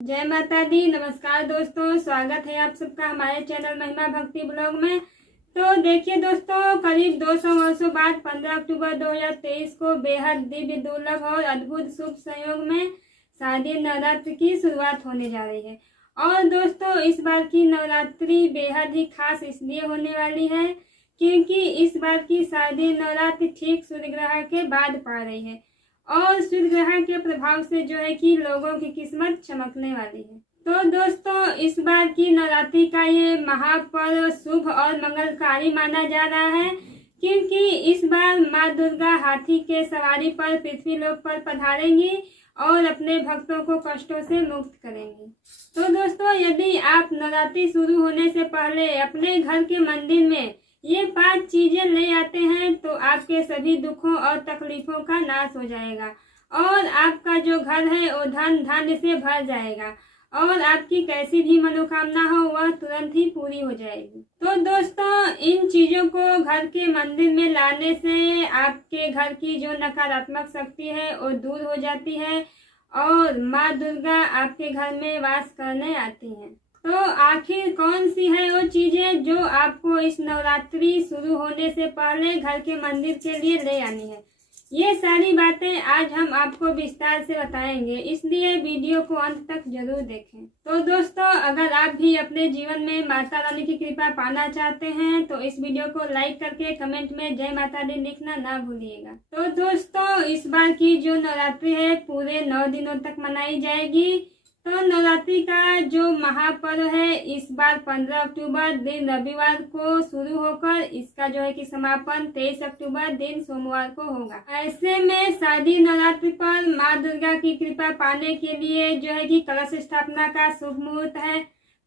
जय माता दी। नमस्कार दोस्तों, स्वागत है आप सबका हमारे चैनल महिमा भक्ति ब्लॉग में। तो देखिए दोस्तों, करीब 200 वर्षों बाद 15 अक्टूबर 2023 को बेहद दिव्य, दुर्लभ और अद्भुत शुभ संयोग में शारदीय नवरात्रि की शुरुआत होने जा रही है। और दोस्तों, इस बार की नवरात्रि बेहद ही खास इसलिए होने वाली है क्योंकि इस बार की शारदीय नवरात्रि ठीक सूर्य ग्रहण के बाद पड़ रही है और सूर्य ग्रहण के प्रभाव से जो है कि लोगों की किस्मत चमकने वाली है। तो दोस्तों, इस बार की नवरात्रि का ये महापर्व शुभ और मंगलकारी माना जा रहा है क्योंकि इस बार माँ दुर्गा हाथी के सवारी पर पृथ्वी लोक पर पधारेंगी और अपने भक्तों को कष्टों से मुक्त करेंगी। तो दोस्तों, यदि आप नवरात्रि शुरू होने से पहले अपने घर के मंदिर में ये 5 चीजें ले आते हैं तो आपके सभी दुखों और तकलीफों का नाश हो जाएगा और आपका जो घर है वो धन धान्य से भर जाएगा और आपकी कैसी भी मनोकामना हो वह तुरंत ही पूरी हो जाएगी। तो दोस्तों, इन चीजों को घर के मंदिर में लाने से आपके घर की जो नकारात्मक शक्ति है वो दूर हो जाती है और माँ दुर्गा आपके घर में वास करने आती हैं। तो आखिर कौन सी है वो चीजें जो आपको इस नवरात्रि शुरू होने से पहले घर के मंदिर के लिए ले आनी है, ये सारी बातें आज हम आपको विस्तार से बताएंगे, इसलिए वीडियो को अंत तक जरूर देखें। तो दोस्तों, अगर आप भी अपने जीवन में माता रानी की कृपा पाना चाहते हैं तो इस वीडियो को लाइक करके कमेंट में जय माता दी लिखना ना भूलिएगा। तो दोस्तों, इस बार की जो नवरात्रि है पूरे 9 दिनों तक मनाई जाएगी। तो नवरात्रि का जो महापर्व है इस बार 15 अक्टूबर दिन रविवार को शुरू होकर इसका जो है कि समापन 23 अक्टूबर दिन सोमवार को होगा। ऐसे में शारदीय नवरात्रि पर माँ दुर्गा की कृपा पाने के लिए जो है कि कलश स्थापना का शुभ मुहूर्त है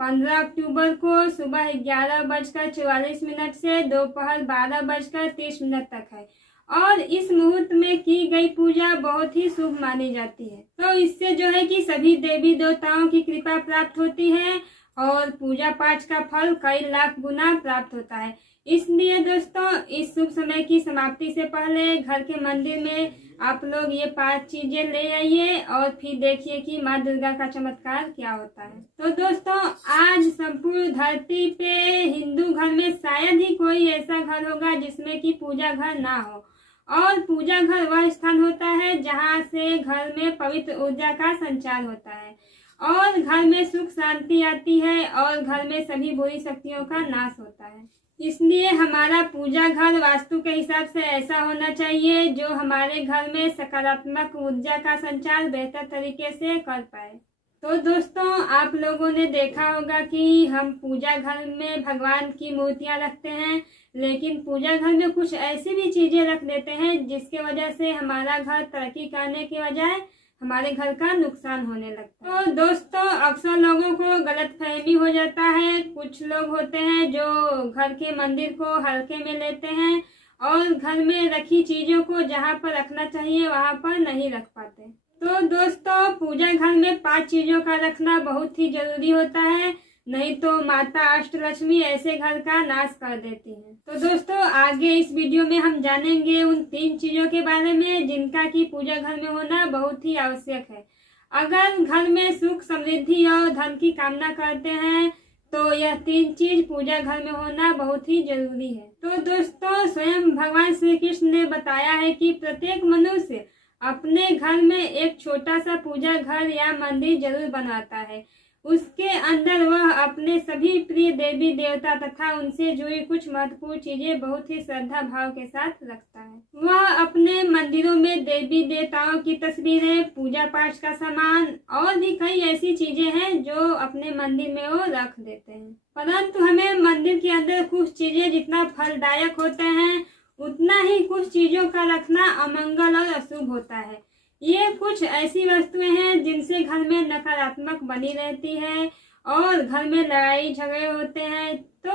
15 अक्टूबर को सुबह 11:44 से दोपहर 12:30 तक है और इस मुहूर्त में की गई पूजा बहुत ही शुभ मानी जाती है। तो इससे जो है कि सभी देवी देवताओं की कृपा प्राप्त होती है और पूजा पाठ का फल कई लाख गुना प्राप्त होता है। इसलिए दोस्तों, इस शुभ समय की समाप्ति से पहले घर के मंदिर में आप लोग ये 5 चीजें ले आइए और फिर देखिए कि माँ दुर्गा का चमत्कार क्या होता है। तो दोस्तों, आज संपूर्ण धरती पे हिंदू घर में शायद ही कोई ऐसा घर होगा जिसमें कि पूजा घर ना हो और पूजा घर वह स्थान होता है जहाँ से घर में पवित्र ऊर्जा का संचार होता है और घर में सुख शांति आती है और घर में सभी बुरी शक्तियों का नाश होता है। इसलिए हमारा पूजा घर वास्तु के हिसाब से ऐसा होना चाहिए जो हमारे घर में सकारात्मक ऊर्जा का संचार बेहतर तरीके से कर पाए। तो दोस्तों, आप लोगों ने देखा होगा कि हम पूजा घर में भगवान की मूर्तियां रखते हैं, लेकिन पूजा घर में कुछ ऐसी भी चीजें रख देते हैं जिसके वजह से हमारा घर तरक्की करने के बजाय हमारे घर का नुकसान होने लगता है। तो दोस्तों, अक्सर लोगों को गलतफहमी हो जाता है। कुछ लोग होते हैं जो घर के मंदिर को हल्के में लेते हैं और घर में रखी चीजों को जहाँ पर रखना चाहिए वहाँ पर नहीं रख पाते। तो दोस्तों, पूजा घर में 5 चीजों का रखना बहुत ही जरूरी होता है, नहीं तो माता अष्टलक्ष्मी ऐसे घर का नाश कर देती है। तो दोस्तों, आगे इस वीडियो में हम जानेंगे उन 3 चीजों के बारे में जिनका की पूजा घर में होना बहुत ही आवश्यक है। अगर घर में सुख समृद्धि और धन की कामना करते हैं तो यह 3 चीज पूजा घर में होना बहुत ही जरूरी है। तो दोस्तों, स्वयं भगवान श्री कृष्ण ने बताया है कि प्रत्येक मनुष्य अपने घर में एक छोटा सा पूजा घर या मंदिर जरूर बनाता है। उसके अंदर वह अपने सभी प्रिय देवी देवता तथा उनसे जुड़ी कुछ महत्वपूर्ण चीजें बहुत ही श्रद्धा भाव के साथ रखता है। वह अपने मंदिरों में देवी देवताओं की तस्वीरें, पूजा पाठ का सामान और भी कई ऐसी चीजें हैं जो अपने मंदिर में वो रख देते हैं। परंतु हमें मंदिर के अंदर कुछ चीजें जितना फलदायक होते हैं उतना ही कुछ चीजों का रखना अमंगल और अशुभ होता है। ये कुछ ऐसी वस्तुएं हैं जिनसे घर में नकारात्मक बनी रहती है और घर में लड़ाई झगड़े होते हैं। तो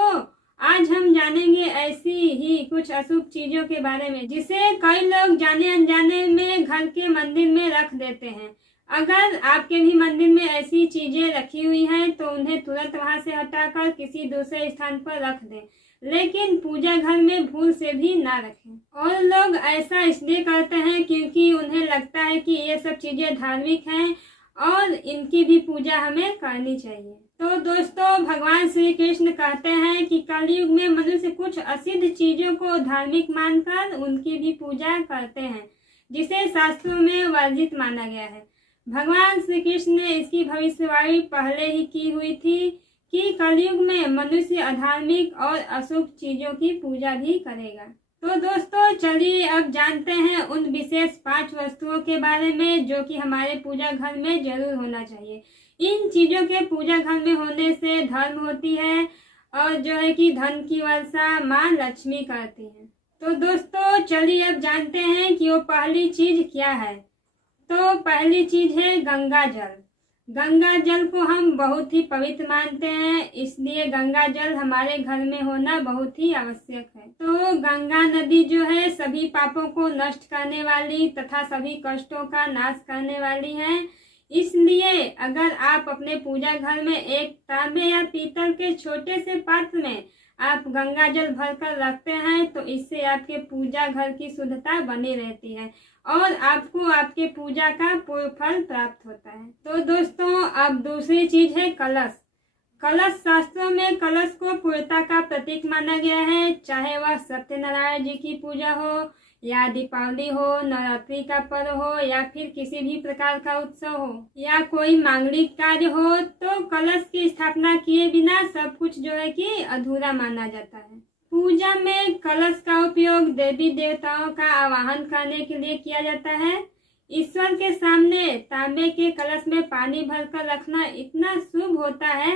आज हम जानेंगे ऐसी ही कुछ अशुभ चीजों के बारे में जिसे कई लोग जाने अनजाने में घर के मंदिर में रख देते हैं। अगर आपके भी मंदिर में ऐसी चीजें रखी हुई हैं तो उन्हें तुरंत वहां से हटाकर किसी दूसरे स्थान पर रख दें, लेकिन पूजा घर में भूल से भी ना रखें। और लोग ऐसा इसलिए करते हैं क्योंकि उन्हें लगता है कि ये सब चीजें धार्मिक हैं और इनकी भी पूजा हमें करनी चाहिए। तो दोस्तों, भगवान श्री कृष्ण कहते हैं कि कलयुग में मनुष्य कुछ असिद्ध चीजों को धार्मिक मानकर उनकी भी पूजा करते हैं, जिसे शास्त्रों में वर्जित माना गया है। भगवान श्री कृष्ण ने इसकी भविष्यवाणी पहले ही की हुई थी कि कलयुग में मनुष्य अधार्मिक और अशुभ चीजों की पूजा भी करेगा। तो दोस्तों, चलिए अब जानते हैं उन विशेष 5 वस्तुओं के बारे में जो कि हमारे पूजा घर में जरूर होना चाहिए। इन चीजों के पूजा घर में होने से धर्म होती है और जो है कि धन की वर्षा माँ लक्ष्मी करती है। तो दोस्तों, चलिए अब जानते हैं कि वो पहली चीज क्या है। तो पहली चीज है गंगा जल। गंगा जल को हम बहुत ही पवित्र मानते हैं, इसलिए गंगा जल हमारे घर में होना बहुत ही आवश्यक है। तो गंगा नदी जो है सभी पापों को नष्ट करने वाली तथा सभी कष्टों का नाश करने वाली है। इसलिए अगर आप अपने पूजा घर में एक तांबे या पीतल के छोटे से पात्र में आप गंगा जल भरकर रखते हैं तो इससे आपके पूजा घर की शुद्धता बनी रहती है और आपको आपके पूजा का पूर्ण फल प्राप्त होता है। तो दोस्तों, अब दूसरी चीज है कलश। कलश शास्त्रों में कलश को पूर्णता का प्रतीक माना गया है, चाहे वह सत्यनारायण जी की पूजा हो या दीपावली हो, नवरात्रि का पर्व हो या फिर किसी भी प्रकार का उत्सव हो या कोई मांगलिक कार्य हो, तो कलश की स्थापना किए बिना सब कुछ जो है कि अधूरा माना जाता है। पूजा में कलश का उपयोग देवी देवताओं का आवाहन करने के लिए किया जाता है। ईश्वर के सामने तांबे के कलश में पानी भरकर रखना इतना शुभ होता है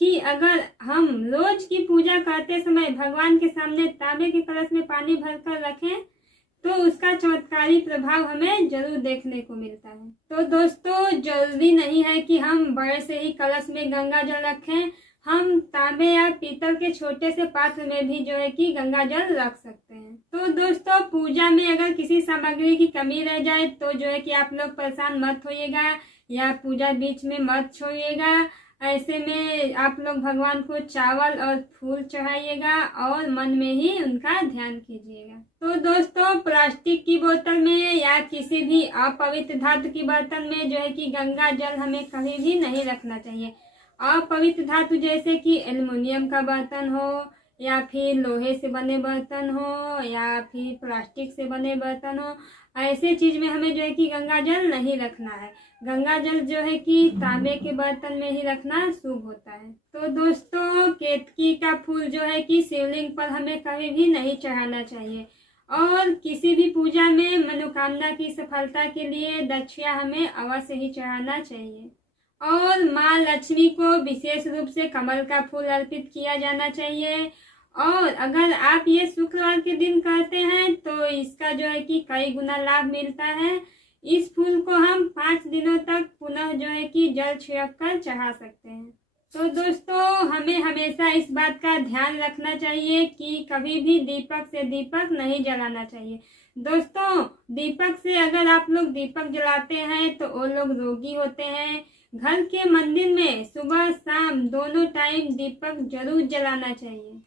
कि अगर हम रोज की पूजा करते समय भगवान के सामने तांबे के कलश में पानी भरकर रखें तो उसका चमत्कारी प्रभाव हमें जरूर देखने को मिलता है। तो दोस्तों, जरूरी नहीं है कि हम बड़े से ही कलश में गंगा जल रखें, हम तांबे या पीतल के छोटे से पात्र में भी जो है कि गंगा जल रख सकते हैं। तो दोस्तों, पूजा में अगर किसी सामग्री की कमी रह जाए तो जो है कि आप लोग परेशान मत होइएगा या पूजा बीच में मत छोड़िएगा। ऐसे में आप लोग भगवान को चावल और फूल चढ़ाइएगा और मन में ही उनका ध्यान कीजिएगा। तो दोस्तों, प्लास्टिक की बोतल में या किसी भी अपवित्र धातु की बर्तन में जो है कि गंगा जल हमें कभी भी नहीं रखना चाहिए। अपवित्र धातु जैसे कि एल्युमिनियम का बर्तन हो या फिर लोहे से बने बर्तन हो या फिर प्लास्टिक से बने बर्तन हो, ऐसे चीज में हमें जो है कि गंगा जल नहीं रखना है। गंगा जल जो है कि तांबे के बर्तन में ही रखना शुभ होता है। तो दोस्तों, केतकी का फूल जो है कि शिवलिंग पर हमें कभी भी नहीं चढ़ाना चाहिए और किसी भी पूजा में मनोकामना की सफलता के लिए दक्षिणा हमें अवश्य ही चढ़ाना चाहिए। और माँ लक्ष्मी को विशेष रूप से कमल का फूल अर्पित किया जाना चाहिए और अगर आप ये शुक्रवार के दिन करते हैं तो इसका जो है कि कई गुना लाभ मिलता है। इस फूल को हम 5 दिनों तक पुनः जो है कि जल छिड़क कर चढ़ा सकते हैं। तो दोस्तों, हमें हमेशा इस बात का ध्यान रखना चाहिए कि कभी भी दीपक से दीपक नहीं जलाना चाहिए। दोस्तों, दीपक से अगर आप लोग दीपक जलाते हैं तो वो लोग रोगी होते हैं। घर के मंदिर में सुबह शाम दोनों टाइम दीपक जरूर जलाना चाहिए।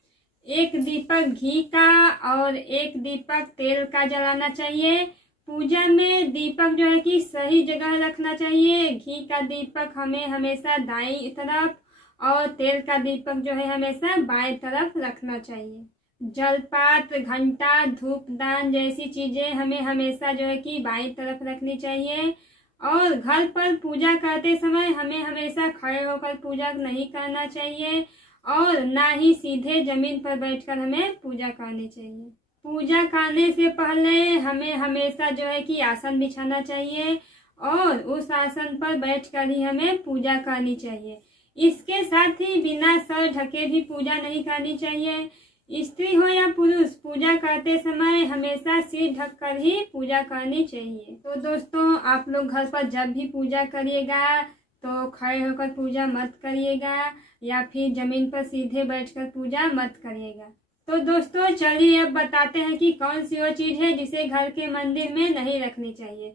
एक दीपक घी का और एक दीपक तेल का जलाना चाहिए। पूजा में दीपक जो है कि सही जगह रखना चाहिए। घी का दीपक हमें हमेशा दाईं तरफ और तेल का दीपक जो है हमेशा बाएं तरफ रखना चाहिए। जलपात्र, घंटा, धूपदान जैसी चीजें हमें हमेशा जो है कि बाईं तरफ रखनी चाहिए और घर पर पूजा करते समय हमें हमेशा खड़े होकर पूजा नहीं करना चाहिए और ना ही सीधे जमीन पर बैठकर हमें पूजा करनी चाहिए। पूजा करने से पहले हमें हमेशा जो है कि आसन बिछाना चाहिए और उस आसन पर बैठकर ही हमें पूजा करनी चाहिए। इसके साथ ही बिना सर ढके भी पूजा नहीं करनी चाहिए। स्त्री हो या पुरुष, पूजा करते समय हमेशा सिर ढककर ही पूजा करनी चाहिए। तो दोस्तों, आप लोग घर पर जब भी पूजा करिएगा तो खड़े होकर पूजा मत करिएगा या फिर जमीन पर सीधे बैठकर पूजा मत करिएगा। तो दोस्तों, चलिए अब बताते हैं कि कौन सी वो चीज है जिसे घर के मंदिर में नहीं रखनी चाहिए।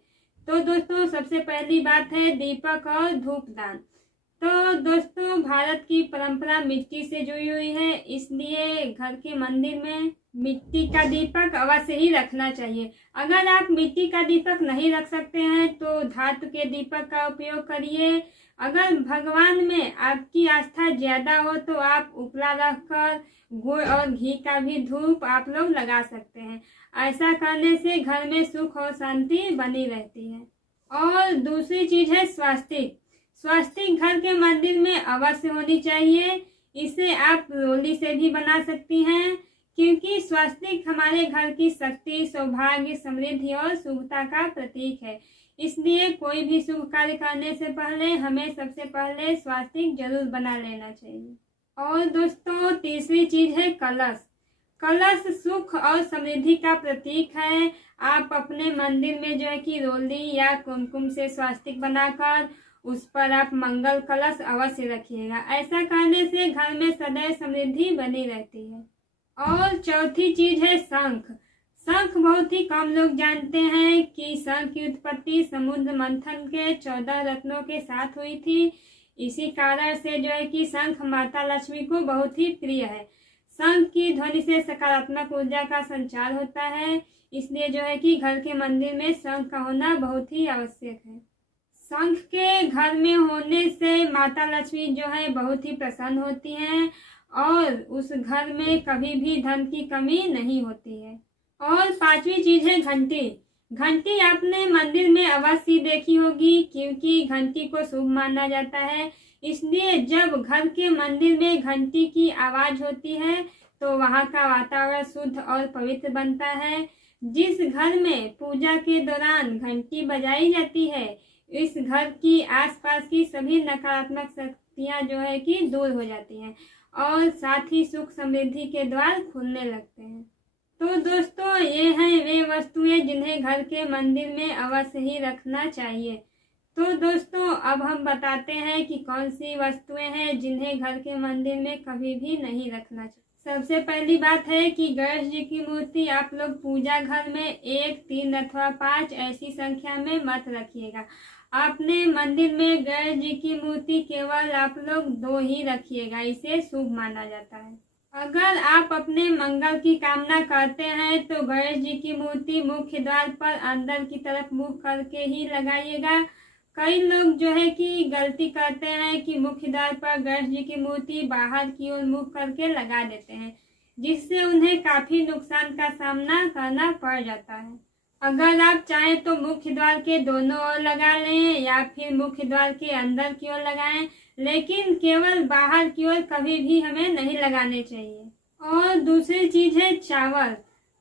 तो दोस्तों, सबसे पहली बात है दीपक और धूपदान। तो दोस्तों, भारत की परंपरा मिट्टी से जुड़ी हुई है, इसलिए घर के मंदिर में मिट्टी का दीपक अवश्य ही रखना चाहिए। अगर आप मिट्टी का दीपक नहीं रख सकते हैं तो धातु के दीपक का उपयोग करिए। अगर भगवान में आपकी आस्था ज्यादा हो तो आप उपला रखकर गुड़ और घी का भी धूप आप लोग लगा सकते हैं। ऐसा करने से घर में सुख और शांति बनी रहती है। और दूसरी चीज है स्वास्तिक। स्वास्तिक घर के मंदिर में अवश्य होनी चाहिए। इसे आप रोली से भी बना सकती हैं, क्योंकि स्वास्तिक हमारे घर की शक्ति, सौभाग्य, समृद्धि और शुभता का प्रतीक है। इसलिए कोई भी शुभ कार्य करने से पहले हमें सबसे पहले स्वास्तिक जरूर बना लेना चाहिए। और दोस्तों, तीसरी चीज है कलश। कलश सुख और समृद्धि का प्रतीक है। आप अपने मंदिर में जो है कि रोली या कुमकुम से स्वास्तिक बनाकर उस पर आप मंगल कलश अवश्य रखिएगा। ऐसा करने से घर में सदैव समृद्धि बनी रहती है। और चौथी चीज है शंख। शंख बहुत ही कम लोग जानते हैं कि शंख की उत्पत्ति समुद्र मंथन के 14 रत्नों के साथ हुई थी। इसी कारण से जो है कि शंख माता लक्ष्मी को बहुत ही प्रिय है। शंख की ध्वनि से सकारात्मक ऊर्जा का संचार होता है, इसलिए जो है कि घर के मंदिर में शंख का होना बहुत ही आवश्यक है। शंख के घर में होने से माता लक्ष्मी जो है बहुत ही प्रसन्न होती हैं और उस घर में कभी भी धन की कमी नहीं होती है। और पांचवी चीज है घंटी। घंटी आपने मंदिर में अवश्य देखी होगी, क्योंकि घंटी को शुभ माना जाता है। इसलिए जब घर के मंदिर में घंटी की आवाज होती है तो वहाँ का वातावरण शुद्ध और पवित्र बनता है। जिस घर में पूजा के दौरान घंटी बजाई जाती है, इस घर की आसपास की सभी नकारात्मक शक्तियाँ जो है कि दूर हो जाती हैं और साथ ही सुख समृद्धि के द्वार खुलने लगते हैं। तो दोस्तों, ये हैं वे वस्तुएं जिन्हें घर के मंदिर में अवश्य ही रखना चाहिए। तो दोस्तों, अब हम बताते हैं कि कौन सी वस्तुएं हैं जिन्हें घर के मंदिर में कभी भी नहीं रखना चाहिए। सबसे पहली बात है कि गणेश जी की मूर्ति आप लोग पूजा घर में 1, 3 अथवा 5 ऐसी संख्या में मत रखिएगा। आपने मंदिर में गणेश जी की मूर्ति केवल आप लोग 2 ही रखिएगा, इसे शुभ माना जाता है। अगर आप अपने मंगल की कामना करते हैं तो गणेश जी की मूर्ति मुख्य द्वार पर अंदर की तरफ मुख करके ही लगाइएगा। कई लोग जो है कि गलती करते हैं कि मुख्य द्वार पर गणेश जी की मूर्ति बाहर की ओर मुख करके लगा देते हैं, जिससे उन्हें काफी नुकसान का सामना करना पड़ जाता है। अगर आप चाहें तो मुख्य द्वार के दोनों ओर लगा लें या फिर मुख्य द्वार के अंदर की ओर लगाएं, लेकिन केवल बाहर की ओर कभी भी हमें नहीं लगाने चाहिए। और दूसरी चीज है चावल।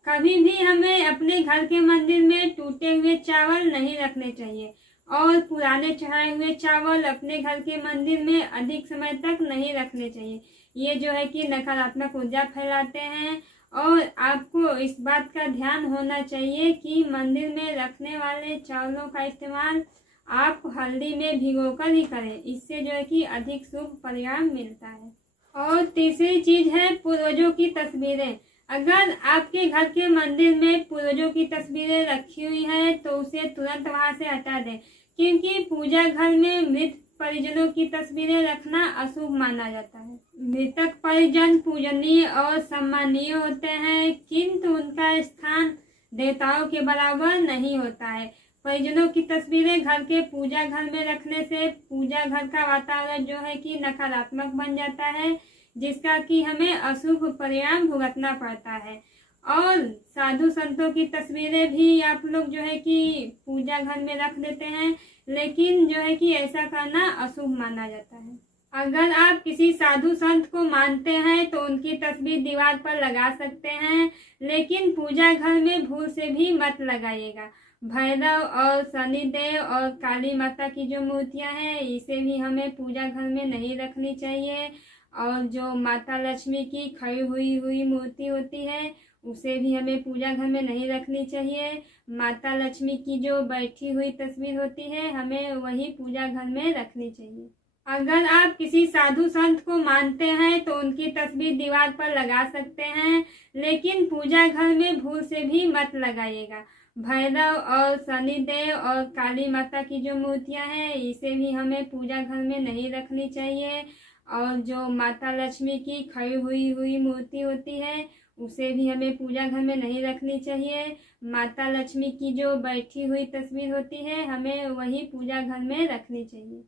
कभी भी हमें अपने घर के मंदिर में टूटे हुए चावल नहीं रखने चाहिए और पुराने चढ़ाए हुए चावल अपने घर के मंदिर में अधिक समय तक नहीं रखने चाहिए। ये जो है कि नकारात्मक ऊर्जा फैलाते हैं। और आपको इस बात का ध्यान होना चाहिए कि मंदिर में रखने वाले चावलों का इस्तेमाल आप हल्दी में भिगोकर ही करें, इससे जो है कि अधिक शुभ परिणाम मिलता है। और तीसरी चीज है पूर्वजों की तस्वीरें। अगर आपके घर के मंदिर में पूर्वजों की तस्वीरें रखी हुई हैं तो उसे तुरंत वहां से हटा दें, क्योंकि पूजा घर में मृत परिजनों की तस्वीरें रखना अशुभ माना जाता है। मृतक परिजन पूजनीय और सम्मानीय होते हैं, किंतु उनका स्थान देवताओं के बराबर नहीं होता है। परिजनों की तस्वीरें घर के पूजा घर में रखने से पूजा घर का वातावरण जो है कि नकारात्मक बन जाता है, जिसका कि हमें अशुभ परिणाम भुगतना पड़ता है। और साधु संतों की तस्वीरें भी आप लोग जो है कि पूजा घर में रख देते हैं, लेकिन जो है कि ऐसा करना अशुभ माना जाता है। अगर आप किसी साधु संत को मानते हैं तो उनकी तस्वीर दीवार पर लगा सकते हैं, लेकिन पूजा घर में भूल से भी मत लगाइएगा। भैरव और शनिदेव और काली माता की जो मूर्तियां हैं, इसे भी हमें पूजा घर में नहीं रखनी चाहिए। और जो माता लक्ष्मी की खड़ी हुई मूर्ति होती है, उसे भी हमें पूजा घर में नहीं रखनी चाहिए। माता लक्ष्मी की जो बैठी हुई तस्वीर होती है, हमें वही पूजा घर में रखनी चाहिए। अगर आप किसी साधु संत को मानते हैं तो उनकी तस्वीर दीवार पर लगा सकते हैं, लेकिन पूजा घर में भूल से भी मत लगाइएगा। भैरव और शनिदेव और काली माता की जो मूर्तियां हैं इसे भी हमें पूजा घर में नहीं रखनी चाहिए। और जो माता लक्ष्मी की खड़ी हुई मूर्ति होती है उसे भी हमें पूजा घर में नहीं रखनी चाहिए। माता लक्ष्मी की जो बैठी हुई तस्वीर होती है हमें वही पूजा घर में रखनी चाहिए।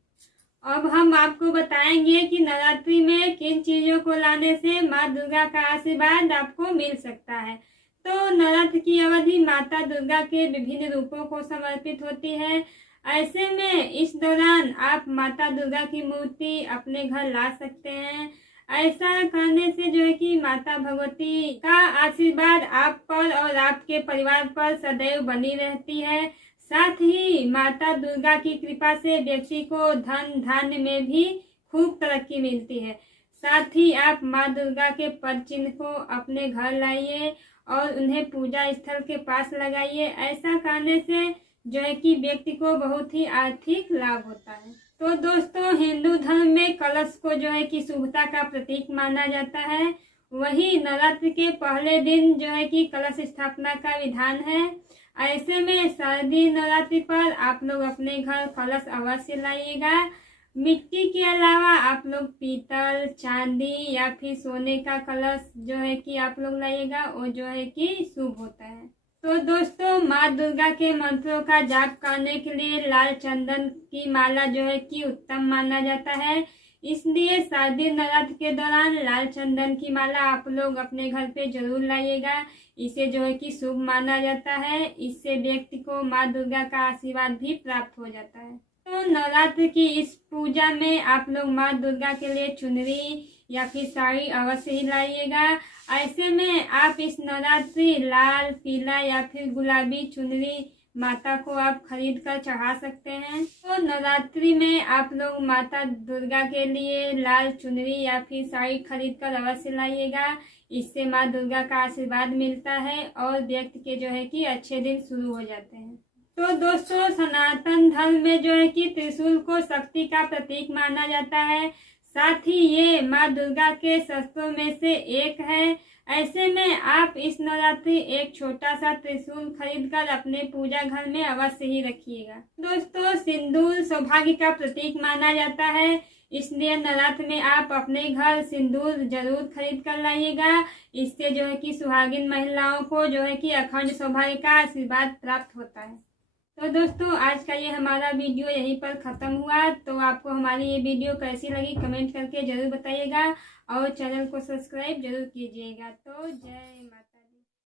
अब हम आपको बताएंगे कि नवरात्रि में किन चीजों को लाने से माँ दुर्गा का आशीर्वाद आपको मिल सकता है। तो नवरात्र की अवधि माता दुर्गा के विभिन्न रूपों को समर्पित होती है। ऐसे में इस दौरान आप माता दुर्गा की मूर्ति अपने घर ला सकते हैं। ऐसा करने से जो है कि माता भगवती का आशीर्वाद आप पर और आपके परिवार पर सदैव बनी रहती है। साथ ही माता दुर्गा की कृपा से व्यक्ति को धन धान्य में भी खूब तरक्की मिलती है। साथ ही आप माँ दुर्गा के पद चिन्ह को अपने घर लाइए और उन्हें पूजा स्थल के पास लगाइए। ऐसा करने से जो है कि व्यक्ति को बहुत ही आर्थिक लाभ होता है। तो दोस्तों, हिंदू धर्म में कलश को जो है कि शुभता का प्रतीक माना जाता है। वही नवरात्र के पहले दिन जो है कि कलश स्थापना का विधान है। ऐसे में शारदीय नवरात्रि पर आप लोग अपने घर कलश अवश्य लाइएगा। मिट्टी के अलावा आप लोग पीतल, चांदी या फिर सोने का कलश जो है कि आप लोग लाइएगा, वो जो है कि शुभ होता है। तो दोस्तों, माँ दुर्गा के मंत्रों का जाप करने के लिए लाल चंदन की माला जो है कि उत्तम माना जाता है। इसलिए शारदीय नवरात्र के दौरान लाल चंदन की माला आप लोग अपने घर पे जरूर लाइएगा। इसे जो है कि शुभ माना जाता है। इससे व्यक्ति को माँ दुर्गा का आशीर्वाद भी प्राप्त हो जाता है। तो नवरात्र की इस पूजा में आप लोग माँ दुर्गा के लिए चुनरी या फिर साड़ी अवश्य ही लाइएगा। ऐसे में आप इस नवरात्रि लाल, पीला या फिर गुलाबी चुनरी माता को आप खरीद कर चढ़ा सकते हैं। तो नवरात्रि में आप लोग माता दुर्गा के लिए लाल चुनरी या फिर साड़ी खरीद कर अवश्य लाइएगा। इससे माँ दुर्गा का आशीर्वाद मिलता है और व्यक्ति के जो है कि अच्छे दिन शुरू हो जाते हैं। तो दोस्तों, सनातन धर्म में जो है कि त्रिशूल को शक्ति का प्रतीक माना जाता है। साथ ही ये माँ दुर्गा के शस्त्रों में से एक है। ऐसे में आप इस नवरात्रि एक छोटा सा त्रिशूल खरीदकर अपने पूजा घर में अवश्य ही रखिएगा। दोस्तों, सिंदूर सौभाग्य का प्रतीक माना जाता है। इसलिए नवरात्र में आप अपने घर सिंदूर जरूर खरीद कर लाइएगा। इससे जो है कि सुहागिन महिलाओं को जो है कि अखंड सौभाग्य का आशीर्वाद प्राप्त होता है। तो दोस्तों, आज का ये हमारा वीडियो यहीं पर ख़त्म हुआ। तो आपको हमारी ये वीडियो कैसी लगी कमेंट करके ज़रूर बताइएगा और चैनल को सब्सक्राइब जरूर कीजिएगा। तो जय